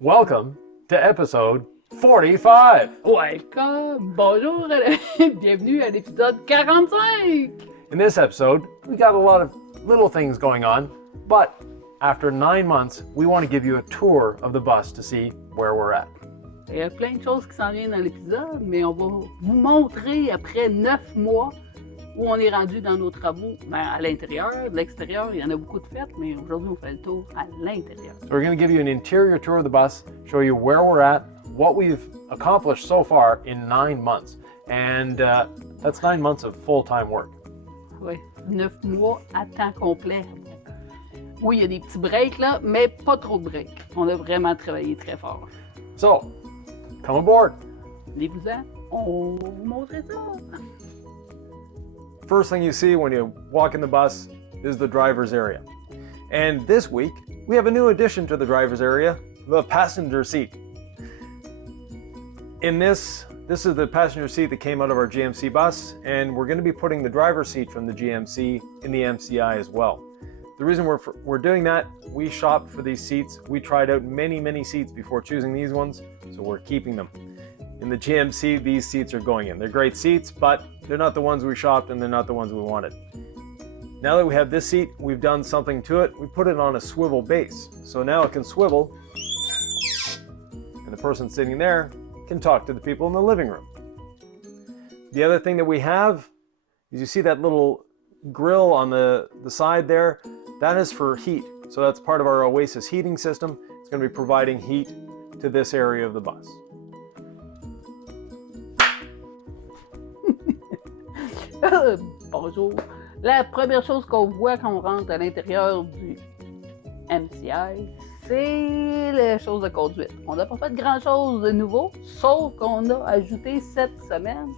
Welcome to episode 45. Welcome! Bonjour! Bienvenue à l'épisode 45! In this episode, we got a lot of little things going on, but after 9 months, we want to give you a tour of the bus to see where we're at. Il y a plein de choses qui s'en viennent dans l'épisode, mais on va vous montrer après 9 mois où on est rendu dans nos travaux. Ben, à l'intérieur, de l'extérieur, il y en a beaucoup de faites, mais aujourd'hui, on fait le tour à l'intérieur. So we're going to give you an interior tour of the bus, show you where we're at, what we've accomplished so far in 9 months. And that's 9 months of full-time work. Oui, 9 mois à temps complet. Oui, il y a des petits breaks là, mais pas trop de breaks. On a vraiment travaillé très fort. So, come aboard. Allez-vous-en, on va vous montrer ça. First thing you see when you walk in the bus is the driver's area. And this week, we have a new addition to the driver's area, the passenger seat. In this is the passenger seat that came out of our GMC bus, and we're going to be putting the driver's seat from the GMC in the MCI as well. The reason we're doing that, we shopped for these seats. We tried out many seats before choosing these ones, so we're keeping them. In the GMC, these seats are going in. They're great seats, but they're not the ones we shopped and they're not the ones we wanted. Now that we have this seat, we've done something to it. We put it on a swivel base. So now it can swivel, and the person sitting there can talk to the people in the living room. The other thing that we have is, you see that little grill on the side there? That is for heat. So that's part of our Oasis heating system. It's going to be providing heat to this area of the bus. Bonjour. La première chose qu'on voit quand on rentre à l'intérieur du MCI, c'est les choses de conduite. On n'a pas fait grand-chose de nouveau, sauf qu'on a ajouté cette semaine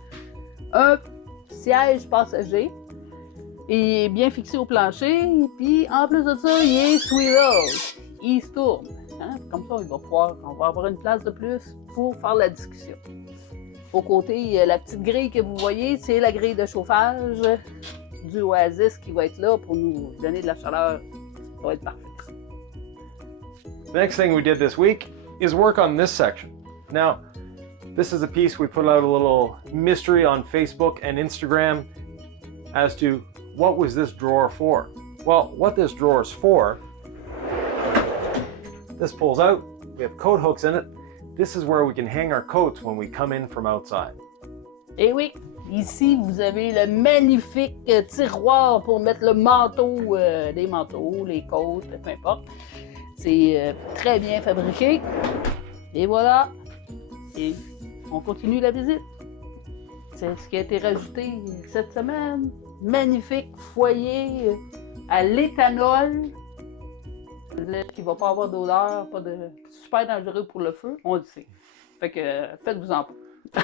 un siège passager. Il est bien fixé au plancher, puis en plus de ça, il est swivel. Il se tourne. Hein? Comme ça, on va avoir une place de plus pour faire la discussion. Au côté, la petite grille que vous voyez, c'est la grille de chauffage du Oasis qui va être là pour nous donner de la chaleur. Ça va être parfait. The next thing we did this week is work on this section. Now, this is a piece we put out a little mystery on Facebook and Instagram as to what was this drawer for. Well, what this drawer is for, this pulls out, we have coat hooks in it. This is where we can hang our coats when we come in from outside. Et oui, ici vous avez le magnifique tiroir pour mettre le manteau, les manteaux, les côtes, peu importe. C'est très bien fabriqué. Et voilà. Et on continue la visite. C'est ce qui a été rajouté cette semaine. Magnifique foyer à l'éthanol. Qui ne va pas avoir d'odeur, pas de super dangereux pour le feu, on le sait. Fait que faites-vous-en pas.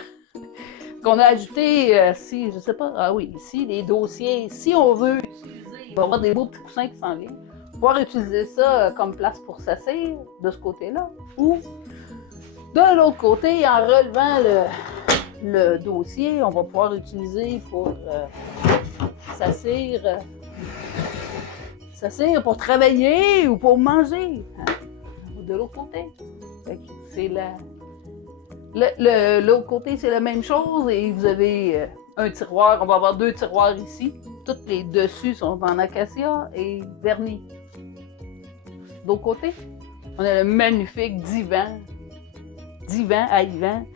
Qu'on a ajouté, si, je sais pas, ah oui, ici, les dossiers, si on veut utiliser, il va y avoir des beaux petits coussins qui s'en viennent. Pouvoir utiliser ça comme place pour s'asseoir de ce côté-là, ou de l'autre côté, en relevant le dossier, on va pouvoir utiliser pour s'asseoir pour travailler ou pour manger. Hein? De l'autre côté. C'est l'autre côté, c'est la même chose. Et vous avez un tiroir. On va avoir 2 tiroirs ici. Tous les dessus sont en acacia et vernis. De l'autre côté, on a le magnifique divan. Divan à Yvan.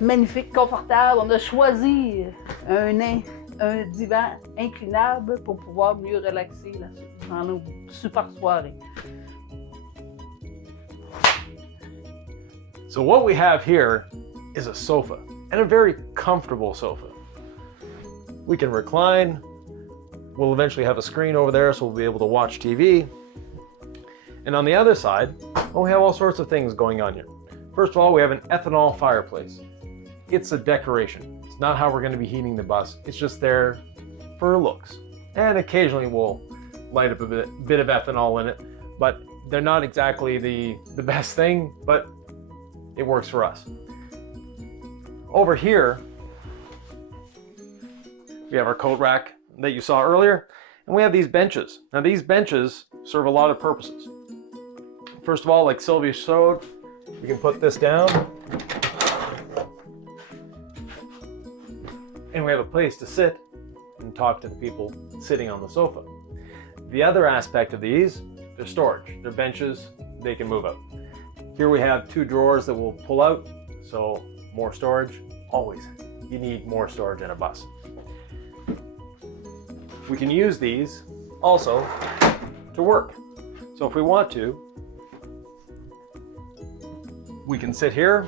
Magnifique, confortable. On a choisi un divan inclinable pour pouvoir mieux relaxer dans nos super soirées. So what we have here is a sofa, and a very comfortable sofa. We can recline. We'll eventually have a screen over there, so we'll be able to watch TV. And on the other side, we have all sorts of things going on here. First of all, we have an ethanol fireplace. It's a decoration. It's not how we're going to be heating the bus. It's just there for looks. And occasionally we'll light up a bit of ethanol in it, but they're not exactly the best thing, but it works for us. Over here, we have our coat rack that you saw earlier, and we have these benches. Now these benches serve a lot of purposes. First of all, like Sylvia showed, you can put this down and we have a place to sit and talk to the people sitting on the sofa. The other aspect of these, they're storage. They're benches, they can move out. Here we have 2 drawers that will pull out, so more storage. Always, you need more storage in a bus. We can use these also to work. So if we want to, we can sit here,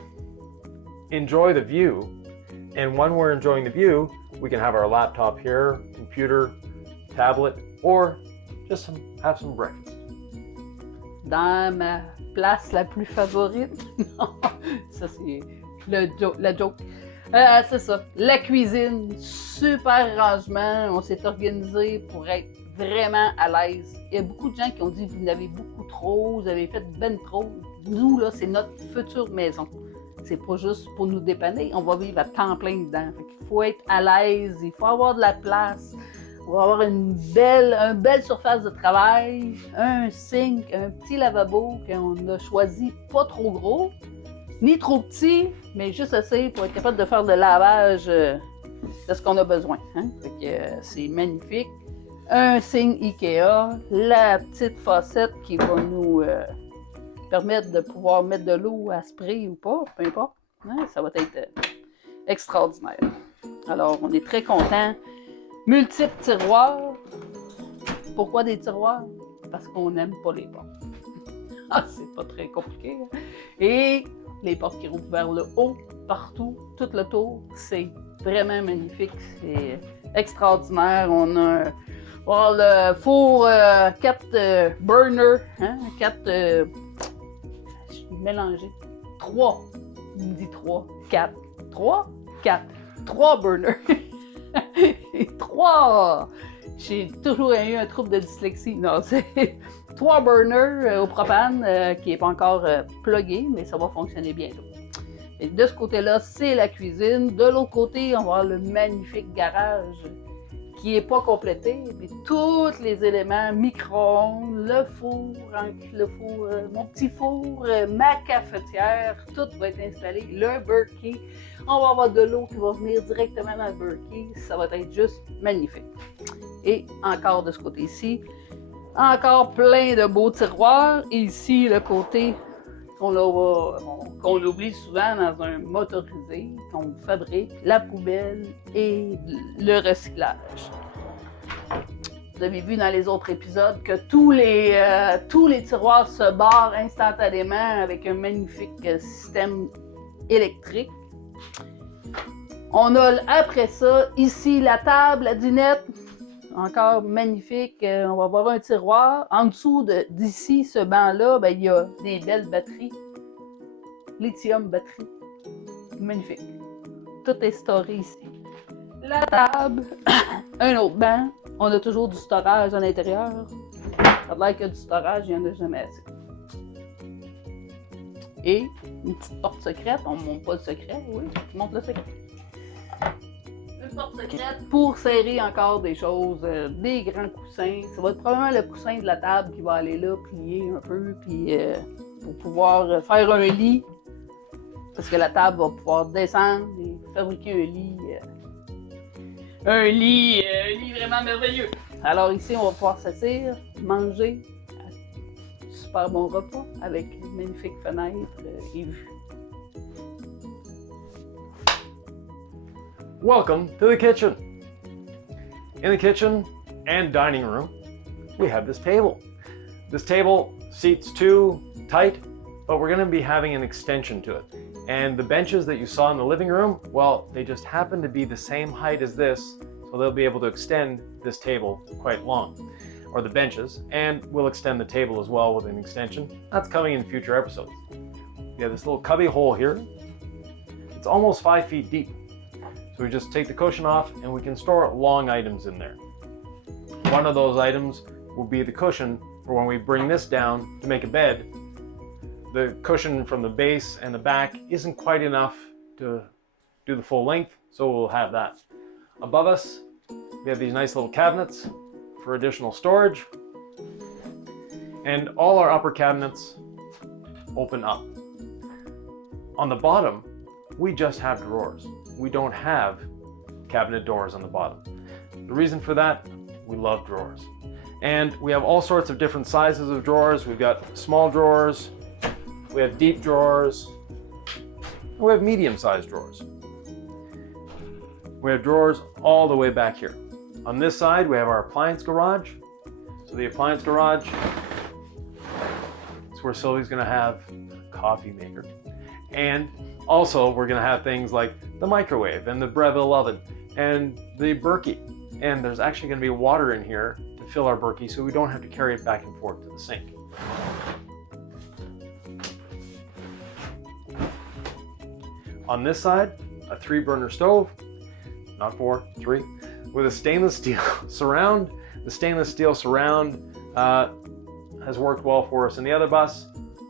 enjoy the view, and when we're enjoying the view, we can have our laptop here, computer, tablet, or just have some breakfast. Dans ma place la plus favorite, non, ça c'est la joke. C'est ça, la cuisine, super rangement, on s'est organisé pour être vraiment à l'aise. Il y a beaucoup de gens qui ont dit vous en avez beaucoup trop, vous avez fait ben trop. Nous, là, c'est notre future maison. C'est pas juste pour nous dépanner, on va vivre à temps plein dedans. Il faut être à l'aise, il faut avoir de la place, on va avoir une belle surface de travail, un sink, un petit lavabo qu'on a choisi pas trop gros, ni trop petit, mais juste assez pour être capable de faire le lavage de ce qu'on a besoin. Hein? Fait que c'est magnifique. Un signe Ikea, la petite faucette qui va nous permettre de pouvoir mettre de l'eau à spray ou pas, peu importe. Hein? Ça va être extraordinaire. Alors, on est très contents. Multiples tiroirs. Pourquoi des tiroirs? Parce qu'on n'aime pas les portes. Ah, c'est pas très compliqué. Hein? Et les portes qui rouvrent vers le haut, partout, tout le tour, c'est vraiment magnifique. C'est extraordinaire. On a le four 4 burners, hein? 4... je suis mélangée. 3. Il me dit 3. 4. 3? 4. 3 burners. 3! J'ai toujours eu un trouble de dyslexie. Non, c'est 3 burners au propane qui n'est pas encore plugué, mais ça va fonctionner bientôt. Et de ce côté-là, c'est la cuisine. De l'autre côté, on va avoir le magnifique garage qui n'est pas complété, mais tous les éléments, micro-ondes, le four, mon petit four, ma cafetière, tout va être installé, le Berkey. On va avoir de l'eau qui va venir directement dans le Berkey. Ça va être juste magnifique. Et encore de ce côté-ci, encore plein de beaux tiroirs. Et ici, le côté qu'on oublie souvent dans un motorisé, qu'on fabrique, la poubelle et le recyclage. Vous avez vu dans les autres épisodes que tous les tiroirs se barrent instantanément avec un magnifique système électrique. On a après ça, ici, la table, la dinette, encore magnifique. On va avoir un tiroir. En dessous d'ici, ce banc-là, ben, il y a des belles batteries. Lithium batterie. Magnifique. Tout est storé ici. La table, un autre banc. On a toujours du storage à l'intérieur. Ça a l'air qu'il y a du storage, il n'y en a jamais assez. Et une petite porte secrète. On ne montre pas le secret, oui, on montre le secret. Une porte secrète pour serrer encore des choses, des grands coussins. Ça va être probablement le coussin de la table qui va aller là, plier un peu, puis pour pouvoir faire un lit. Parce que la table va pouvoir descendre et fabriquer un lit vraiment merveilleux. Alors ici, on va pouvoir s'asseoir, manger, un super bon repas avec une magnifique fenêtre et vue. Welcome to the kitchen. In the kitchen and dining room, we have this table. This table seats 2 tight, but we're going to be having an extension to it. And the benches that you saw in the living room, well, they just happen to be the same height as this, so they'll be able to extend this table quite long, or the benches, and we'll extend the table as well with an extension. That's coming in future episodes. We have this little cubby hole here. It's almost 5 feet deep. So we just take the cushion off and we can store long items in there. One of those items will be the cushion for when we bring this down to make a bed. The cushion from the base and the back isn't quite enough to do the full length, so we'll have that. Above us, we have these nice little cabinets for additional storage. And all our upper cabinets open up. On the bottom, we just have drawers. We don't have cabinet doors on the bottom. The reason for that, we love drawers. And we have all sorts of different sizes of drawers. We've got small drawers, we have deep drawers, and we have medium-sized drawers. We have drawers all the way back here. On this side, we have our appliance garage. So the appliance garage is where Sylvie's gonna have a coffee maker. And also, we're gonna have things like the microwave and the Breville oven and the Berkey. And there's actually gonna be water in here to fill our Berkey so we don't have to carry it back and forth to the sink. On this side, a 3-burner stove, not 4, 3, with a stainless steel surround. The stainless steel surround has worked well for us in the other bus.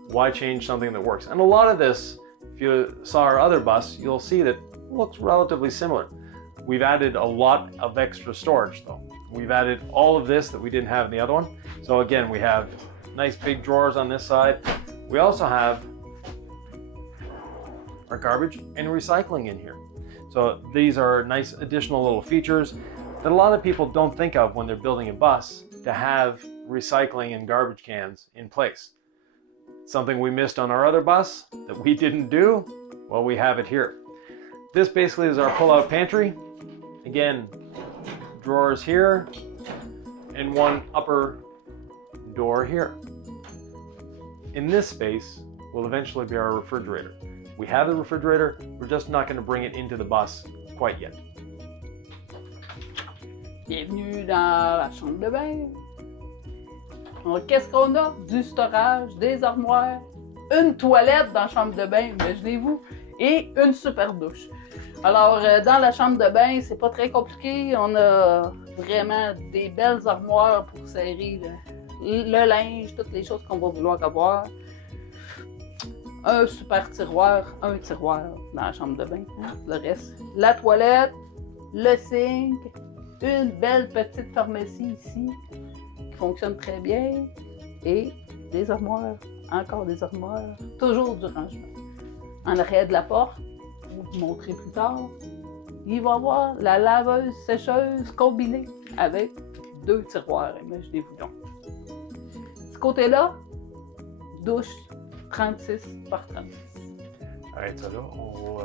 Why change something that works? And a lot of this, if you saw our other bus, you'll see that it looks relatively similar. We've added a lot of extra storage though. We've added all of this that we didn't have in the other one. So again, we have nice big drawers on this side. We also have our garbage and recycling in here. So these are nice additional little features that a lot of people don't think of when they're building a bus, to have recycling and garbage cans in place. Something we missed on our other bus that we didn't do, well, we have it here. This basically is our pull-out pantry. Again, drawers here and one upper door here. In this space will eventually be our refrigerator. We have the refrigerator, we're just not going to bring it into the bus quite yet. Bienvenue dans la chambre de bain. Alors, qu'est-ce qu'on a? Du storage, des armoires, une toilette dans la chambre de bain, imaginez-vous, et une super douche. Alors, dans la chambre de bain, c'est pas très compliqué. On a vraiment des belles armoires pour serrer le linge, toutes les choses qu'on va vouloir avoir. Un super tiroir, un tiroir dans la chambre de bain. Hein? Le reste, la toilette, le sink, une belle petite pharmacie ici qui fonctionne très bien et des armoires, encore des armoires, toujours du rangement. En arrière de la porte, je vais vous montrer plus tard, il va y avoir la laveuse sécheuse combinée avec 2 tiroirs, imaginez-vous donc. De ce côté-là, douche 36 par 36. Arrête ça là, on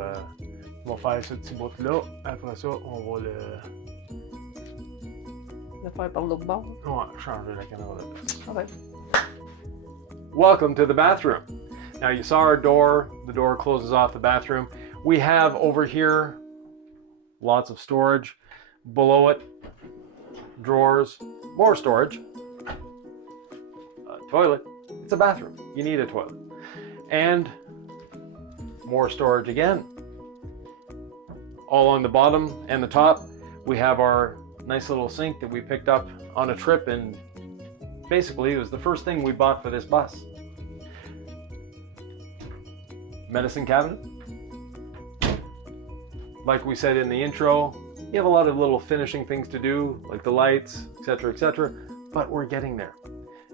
va faire ce petit bout-là. Après ça, on va Le faire par l'autre bord. ouais, changer la caméra de place. Okay. Welcome to the bathroom. Now you saw our door, the door closes off the bathroom. We have over here lots of storage. Below it, drawers, more storage. Toilet, it's a bathroom, you need a toilet. And more storage again. All along the bottom and the top, we have our nice little sink that we picked up on a trip, and basically it was the first thing we bought for this bus. Medicine cabinet. Like we said in the intro, you have a lot of little finishing things to do, like the lights, etc., but we're getting there.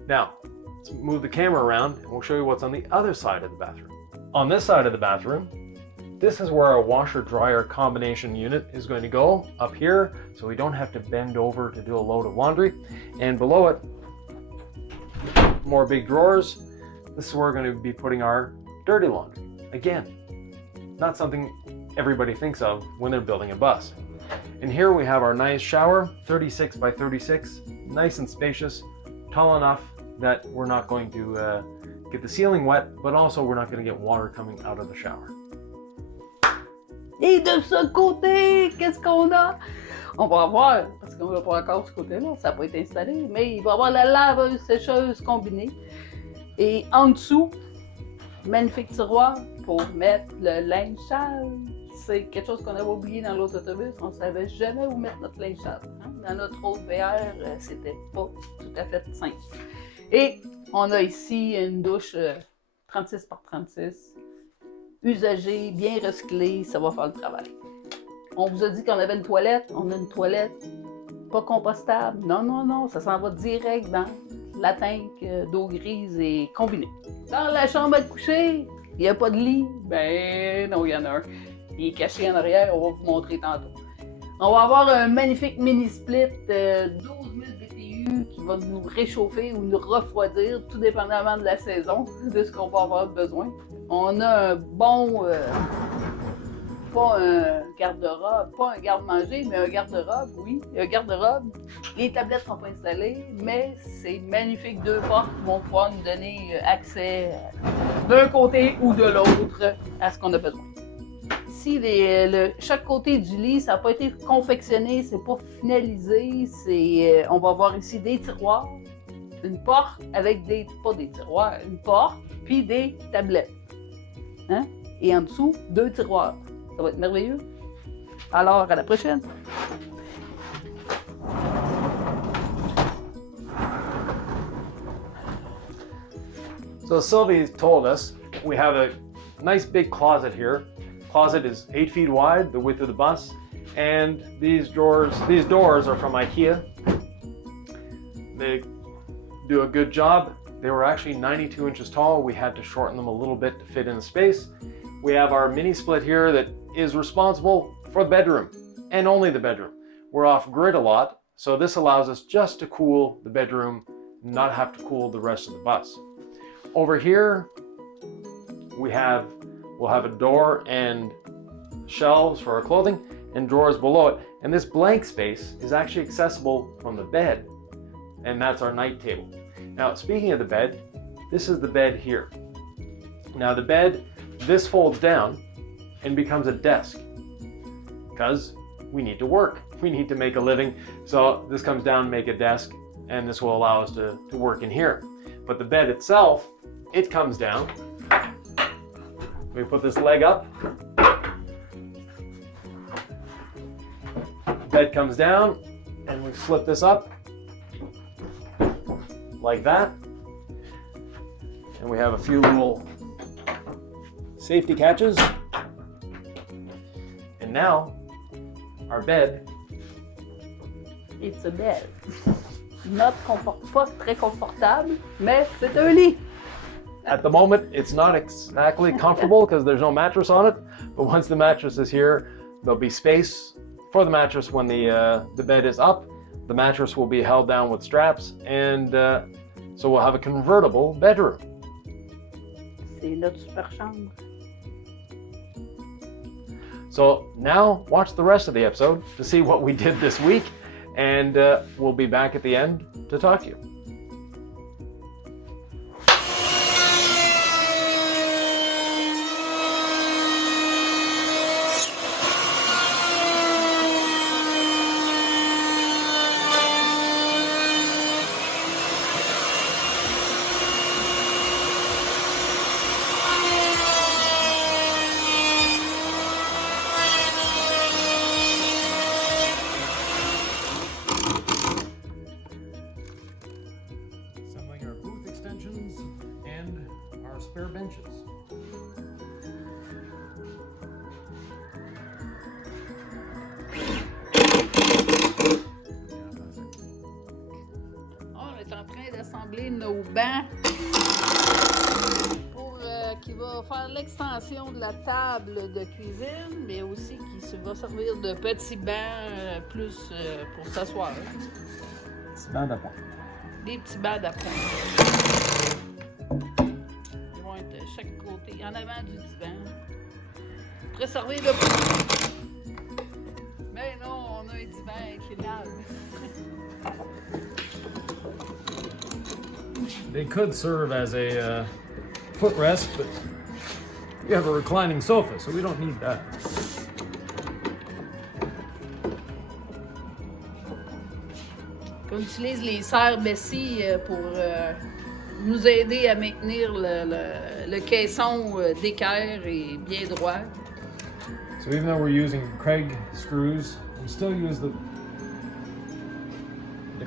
Now, let's move the camera around and we'll show you what's on the other side of the bathroom. On this side of the bathroom, this is where our washer-dryer combination unit is going to go, up here, so we don't have to bend over to do a load of laundry. And below it, more big drawers. This is where we're going to be putting our dirty laundry. Again, not something everybody thinks of when they're building a bus. And here we have our nice shower, 36 by 36, nice and spacious, tall enough that we're not going to get the ceiling wet, but also we're not going to get water coming out of the shower. Et de ce côté, qu'est-ce qu'on a? On va voir, parce qu'on va pas encore ce côté-là, ça n'a pas été installé, mais il va y avoir la laveuse sécheuse combinée. Et en dessous, magnifique tiroir pour mettre le linge sale. C'est quelque chose qu'on avait oublié dans l'autre autobus, on ne savait jamais où mettre notre linge sale. Hein? Dans notre autre VR, c'était pas tout à fait simple. Et on a ici une douche 36 par 36, usagée, bien recyclée, ça va faire le travail. On vous a dit qu'on avait une toilette, on a une toilette pas compostable. Non, non, non, ça s'en va direct dans la tank d'eau grise est combinée. Dans la chambre à coucher, il n'y a pas de lit? Ben non, il y en a un. Il est caché en arrière, on va vous montrer tantôt. On va avoir un magnifique mini-split 12 000 BTU qui va nous réchauffer ou nous refroidir, tout dépendamment de la saison, de ce qu'on va avoir besoin. On a un bon, pas un garde-robe, pas un garde-manger, mais un garde-robe, oui, un garde-robe. Les tablettes sont pas installées, mais c'est magnifique, 2 portes qui vont pouvoir nous donner accès d'un côté ou de l'autre à ce qu'on a besoin. Ici, chaque côté du lit, ça n'a pas été confectionné, c'est pas finalisé. On va avoir ici des tiroirs, une porte avec pas des tiroirs, une porte, puis des tablettes. Hein? Et en dessous, 2 tiroirs. Ça va être merveilleux. Alors, à la prochaine! So Sylvie told us we have a nice big closet here. Closet is 8 feet wide, the width of the bus, and these doors are from IKEA. They do a good job. They were actually 92 inches tall. We had to shorten them a little bit to fit in the space. We have our mini split here that is responsible for the bedroom and only the bedroom. We're off grid a lot, so this allows us just to cool the bedroom, not have to cool the rest of the bus. Over here, we'll have a door and shelves for our clothing and drawers below it. And this blank space is actually accessible from the bed. And that's our night table. Now, speaking of the bed, this is the bed here. Now the bed, this folds down and becomes a desk because we need to work. We need to make a living. So this comes down and make a desk, and this will allow us to work in here. But the bed itself, it comes down. We put this leg up. Bed comes down, and we flip this up like that. And we have a few little safety catches. And now, our bed. It's a bed. Pas très confortable, mais c'est un lit. At the moment, it's not exactly comfortable because there's no mattress on it. But once the mattress is here, there'll be space for the mattress when the bed is up. The mattress will be held down with straps, and so we'll have a convertible bedroom. C'est notre super chambre. So now watch the rest of the episode to see what we did this week, and we'll be back at the end to talk to you. Spare benches. On est en train d'assembler nos bancs pour qui va faire l'extension de la table de cuisine, mais aussi qui va servir de petits bancs plus pour s'asseoir. Petits bancs d'appoint. Des petits bancs d'appoint. Chaque côté, en avant du divan. Préserver le poids. Mais non, on a un divan inclinable. They could serve as a footrest, but we have a reclining sofa, so we don't need that. On utilise les serres Bessie pour nous aider à maintenir le caisson d'équerre et bien droit. So even though we're using Craig screws, we still use the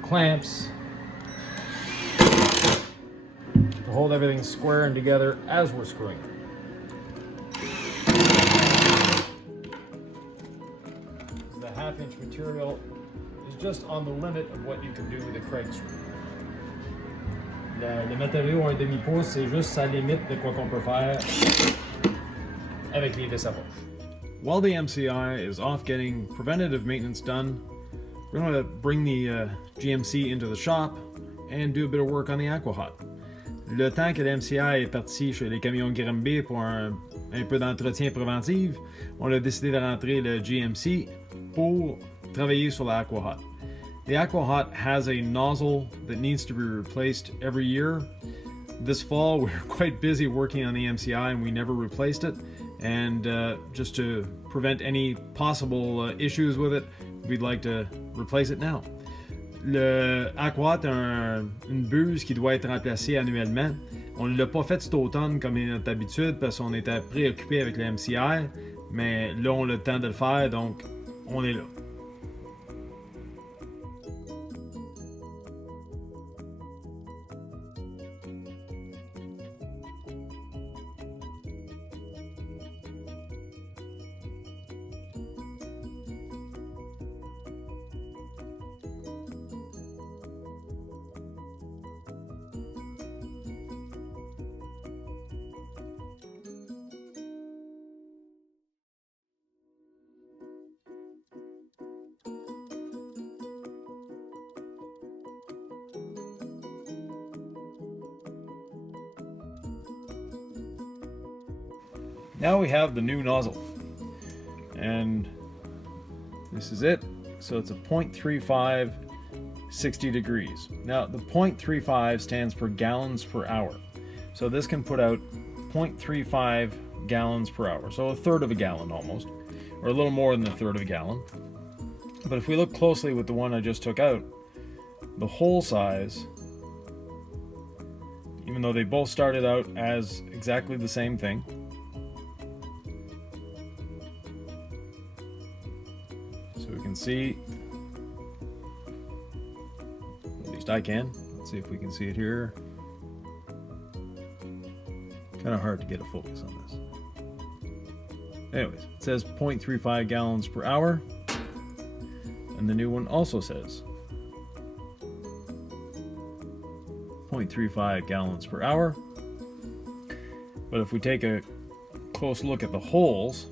clamps to hold everything square and together as we're screwing. The half-inch material is just on the limit of what you can do with a Craig screw. Le matériau un demi-pouce, c'est juste sa limite de quoi qu'on peut faire avec les vis à poche. While the MCI is off getting preventative maintenance done, we're going to bring the GMC into the shop and do a bit of work on the Aquahot. Le temps que le MCI est parti chez les camions Grimby pour un peu d'entretien préventif, on a décidé de rentrer le GMC pour travailler sur la Aquahot. The Aquahot has a nozzle that needs to be replaced every year. This fall we were quite busy working on the MCI and we never replaced it. And just to prevent any possible issues with it, we'd like to replace it now. Le Aquahot est une buse qui doit être remplacée annuellement. On ne l'a pas fait cet automne comme est notre habitude parce qu'on était préoccupé avec le MCI, mais là on a le temps de le faire, donc on est là. Now we have the new nozzle, and this is it. So it's a 0.35 60 degrees. Now the 0.35 stands for gallons per hour. So this can put out 0.35 gallons per hour. So a third of a gallon almost, or a little more than a third of a gallon. But if we look closely with the one I just took out, the hole size, even though they both started out as exactly the same thing, so we can see, at least I can. Let's see if we can see it here. Kind of hard to get a focus on this. Anyways, it says 0.35 gallons per hour. And the new one also says 0.35 gallons per hour. But if we take a close look at the holes,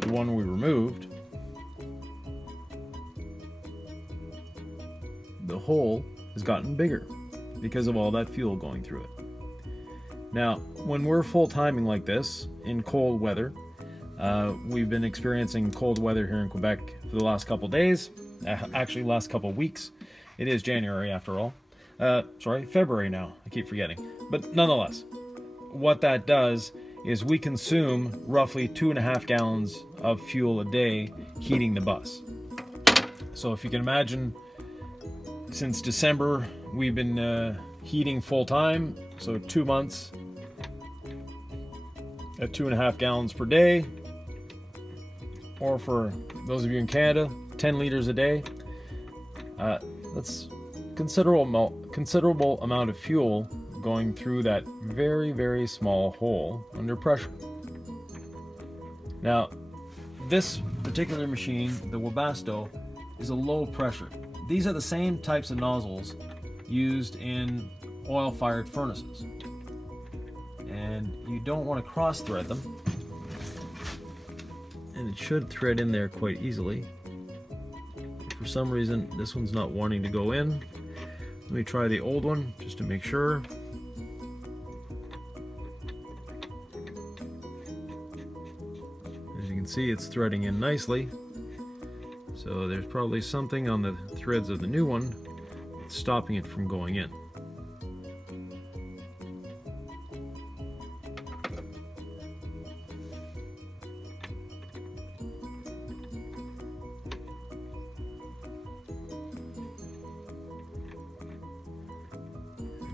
the one we removed, the hole has gotten bigger because of all that fuel going through it. Now, when we're full timing like this in cold weather, we've been experiencing cold weather here in Quebec for the last couple days, actually last couple weeks. It is January after all. Sorry, February now, I keep forgetting. But nonetheless, what that does is we consume roughly 2.5 gallons of fuel a day heating the bus. So if you can imagine, since December, we've been heating full time, so 2 months at 2.5 gallons per day, or for those of you in Canada, 10 liters a day. That's considerable amount of fuel going through that very, very small hole under pressure. Now, this particular machine, the Webasto, is a low pressure. These are the same types of nozzles used in oil-fired furnaces. And you don't want to cross-thread them. And it should thread in there quite easily. For some reason, this one's not wanting to go in. Let me try the old one just to make sure. As you can see, it's threading in nicely. So there's probably something on the threads of the new one that's stopping it from going in.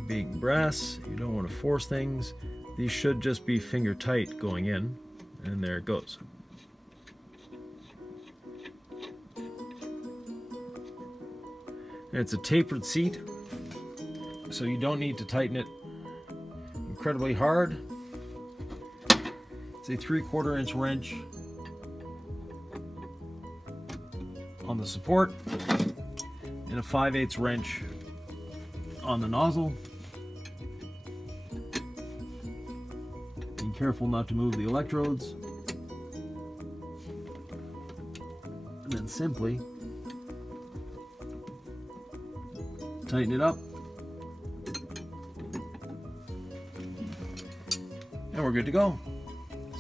Being brass, you don't want to force things. These should just be finger tight going in, and there it goes. And it's a tapered seat, so you don't need to tighten it incredibly hard. It's a 3/4 inch wrench on the support and a 5/8 wrench on the nozzle. Be careful not to move the electrodes. And then simply tighten it up. And we're good to go.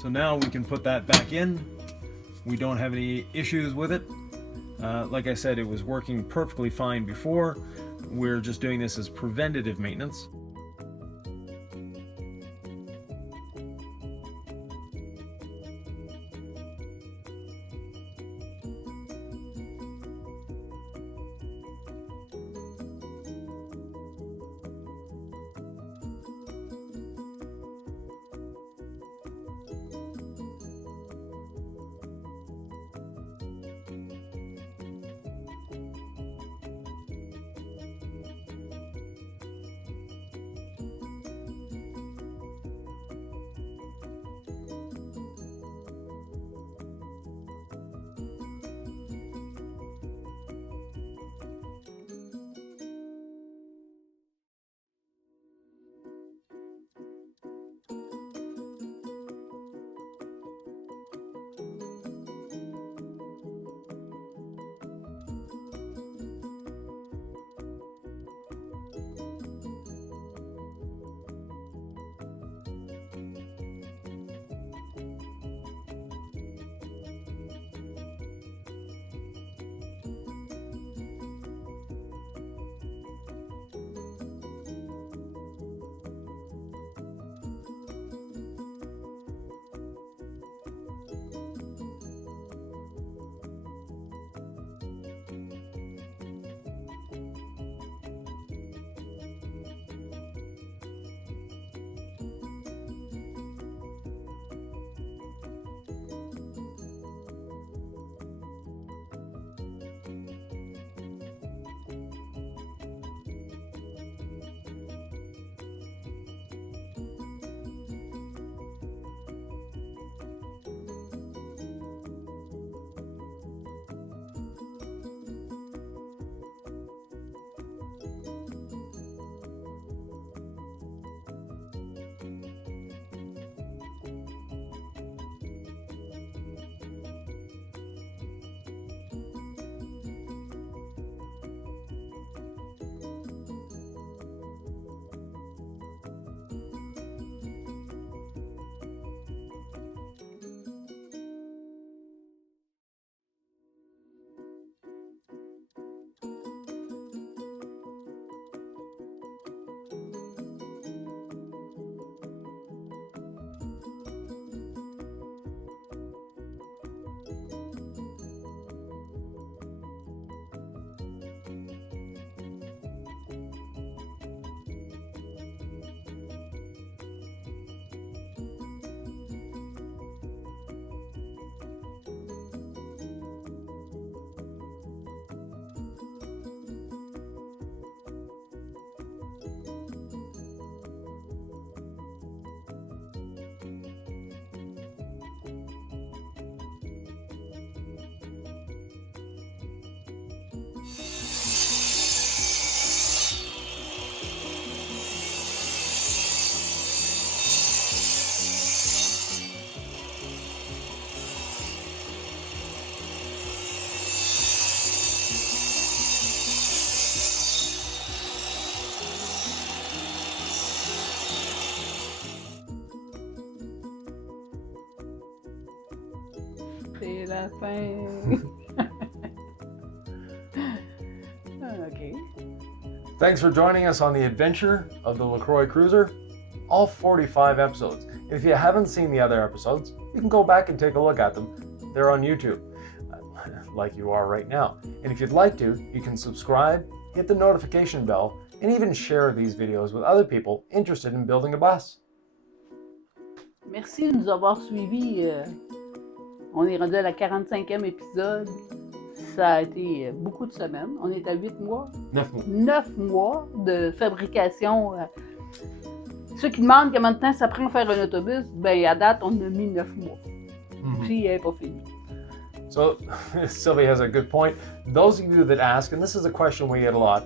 So now we can put that back in. We don't have any issues with it. Like I said, it was working perfectly fine before. We're just doing this as preventative maintenance. C'est la fin. Okay. Thanks for joining us on the adventure of the Lacroix Cruiser. All 45 episodes. If you haven't seen the other episodes, you can go back and take a look at them. They're on YouTube, like you are right now. And if you'd like to, you can subscribe, hit the notification bell, and even share these videos with other people interested in building a bus. Merci de nous avoir suivis. On est rendu à la 45e épisode. Ça a été beaucoup de semaines. On est à 8 mois. 9 mois. 9 mois de fabrication. Ceux qui demandent combien de temps ça prend à faire un autobus, ben à date, on a mis 9 mois. Puis elle n'est pas finie. So Sylvie has a good point. Those of you that ask, and this is a question we get a lot,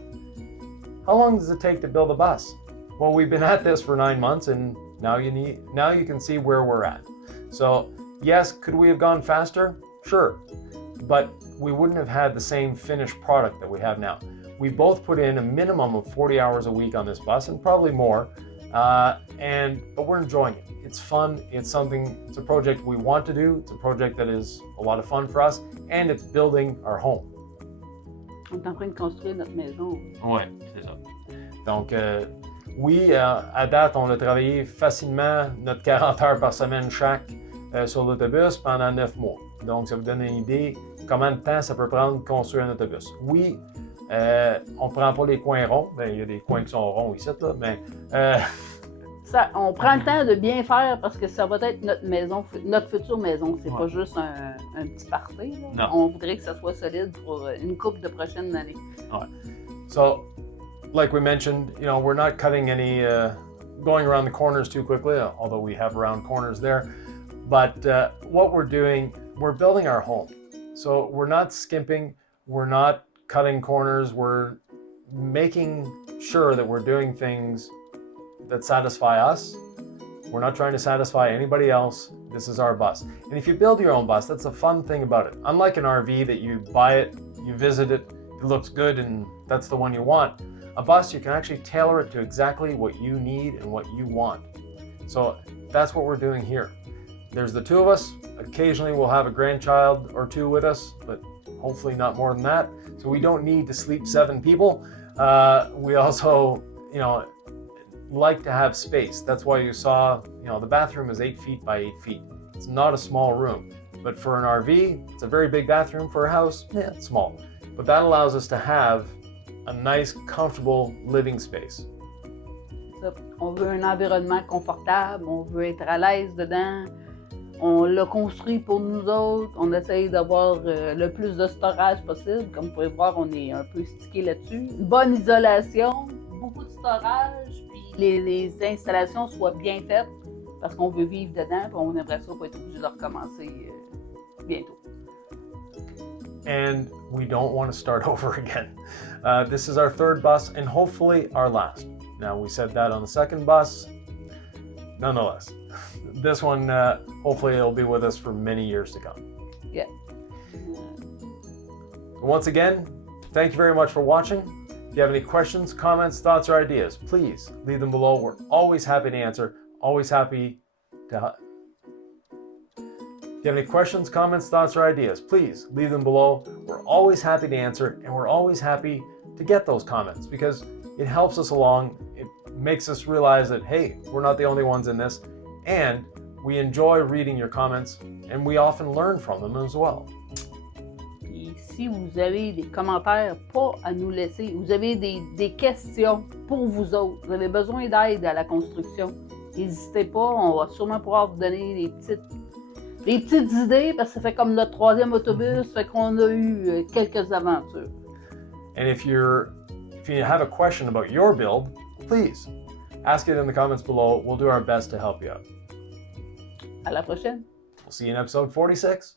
how long does it take to build a bus? Well, we've been at this for 9 months, and now you can see where we're at. So yes, could we have gone faster? Sure, but we wouldn't have had the same finished product that we have now. We both put in a minimum of 40 hours a week on this bus, and probably more, but we're enjoying it. It's fun, it's a project we want to do, it's a project that is a lot of fun for us, and it's building our home. On est en train de construire notre maison. Ouais, c'est ça. Donc, oui, à date, on a travaillé facilement notre 40 heures par semaine chaque sur l'autobus pendant 9 mois. Donc, ça vous donne une idée comment de temps ça peut prendre de construire un autobus. Oui, on ne prend pas les coins ronds. Ben, il y a des coins qui sont ronds ici, là, mais... on prend le temps de bien faire parce que ça va être notre maison, notre future maison. C'est pas juste un petit party. Là. On voudrait que ça soit solide pour une couple de prochaines années. Ouais. So, like we mentioned, we're not cutting any, going around the corners too quickly, although we have round corners there. But what we're doing, we're building our home. So we're not skimping, we're not cutting corners, we're making sure that we're doing things that satisfy us. We're not trying to satisfy anybody else. This is our bus. And if you build your own bus, that's a fun thing about it. Unlike an RV that you buy it, you visit it, it looks good, and that's the one you want. A bus, you can actually tailor it to exactly what you need and what you want. So that's what we're doing here. There's the two of us. Occasionally we'll have a grandchild or two with us, but hopefully not more than that. So we don't need to sleep 7 people. We also, like to have space. That's why you saw, the bathroom is 8 feet by 8 feet. It's not a small room, but for an RV, it's a very big bathroom. For a house, it's small. But that allows us to have a nice, comfortable living space. On veut un environnement confortable, on veut être à l'aise dedans. On l'a construit pour nous autres. On essaye d'avoir le plus de storage possible. Comme vous pouvez voir, on est un peu stické là-dessus. Une bonne isolation, beaucoup de storage, puis les installations soient bien faites parce qu'on veut vivre dedans, puis on aimerait ça pour être obligé de recommencer bientôt. And we don't want to start over again. This is our 3rd bus and hopefully our last. Now, we said that on the 2nd bus. Nonetheless, this one, hopefully it'll be with us for many years to come. Yeah. Once again, thank you very much for watching. If you have any questions, comments, thoughts, or ideas, please leave them below. We're always happy to answer, always happy to... If you have any questions, comments, thoughts, or ideas, please leave them below. We're always happy to answer, and we're always happy to get those comments because it helps us along. It makes us realize that, hey, we're not the only ones in this, and we enjoy reading your comments, and we often learn from them as well. Et si vous avez des commentaires pas à nous laisser, vous avez des questions pour vous autres, vous avez besoin d'aide à la construction, n'hésitez pas, on va sûrement pouvoir vous donner des petites idées parce que ça fait comme notre 3e autobus, fait qu'on a eu quelques aventures. And if you have a question about your build, please ask it in the comments below. We'll do our best to help you out. À la prochaine. We'll see you in episode 46.